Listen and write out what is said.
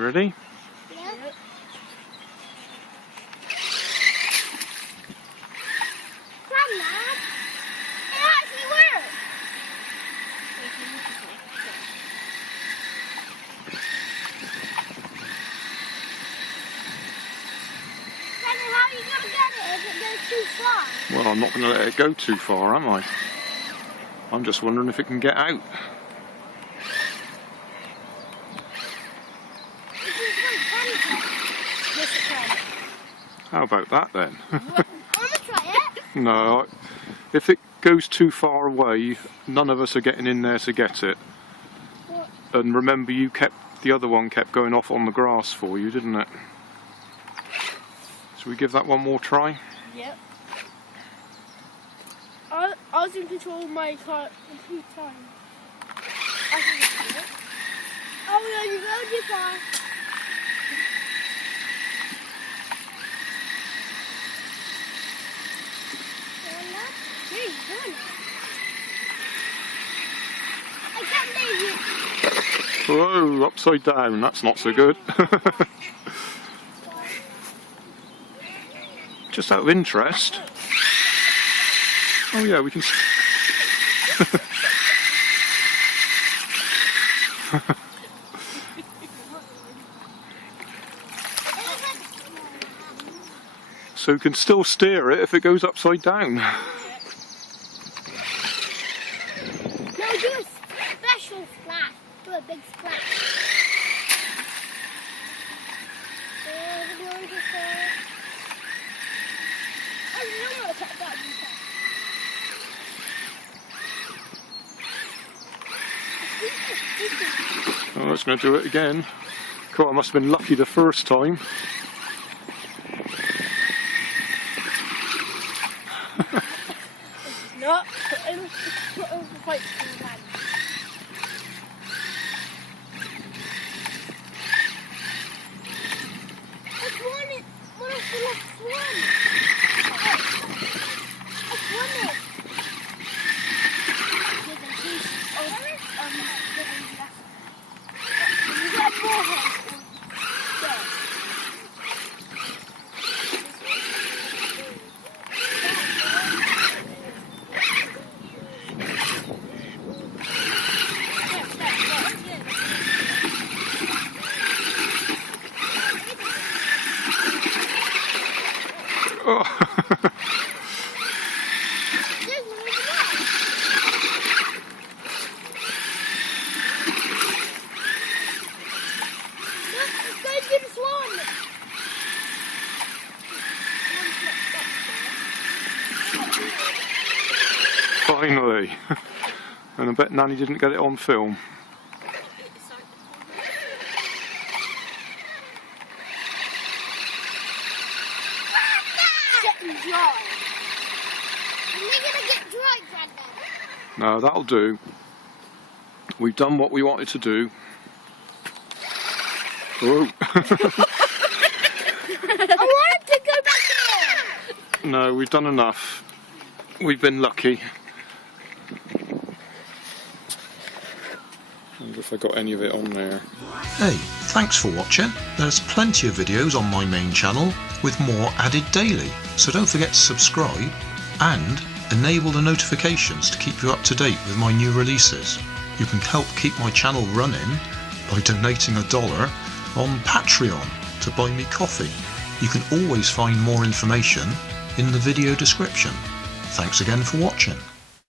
You ready? Yeah. Grandad, it actually works. Grandad, how are you going to get it if it goes too far? Well, I'm not going to let it go too far, am I? I'm just wondering if it can get out. How about that then? I want to try it. No, if it goes too far away, none of us are getting in there to get it. What? And remember, the other one kept going off on the grass for you, didn't it? Should we give that one more try? Yep. I was in control of my car the whole time. I can do it. Oh no, you're going too far. I can't leave you. Whoa, upside down, that's not so good. Just out of interest. Oh yeah, we can... So you can still steer it if it goes upside down. No, do a special splash. Do a big splash. Oh, that's going to do it again. Cool, I must have been lucky the first time. Not put over the fight in the hand. I've won it! What is the last one? I've won it! You got more heads. Oh. Finally. And I bet Nanny didn't get it on film. Dry. And they're gonna get dry, Grandad. No, that'll do. We've done what we wanted to do. Oh. I wanted to go back there. No, we've done enough. We've been lucky. I wonder if I got any of it on there. Hey, thanks for watching. There's plenty of videos on my main channel with more added daily, so don't forget to subscribe and enable the notifications to keep you up to date with my new releases. You can help keep my channel running by donating $1 on Patreon to buy me coffee. You can always find more information in the video description. Thanks again for watching.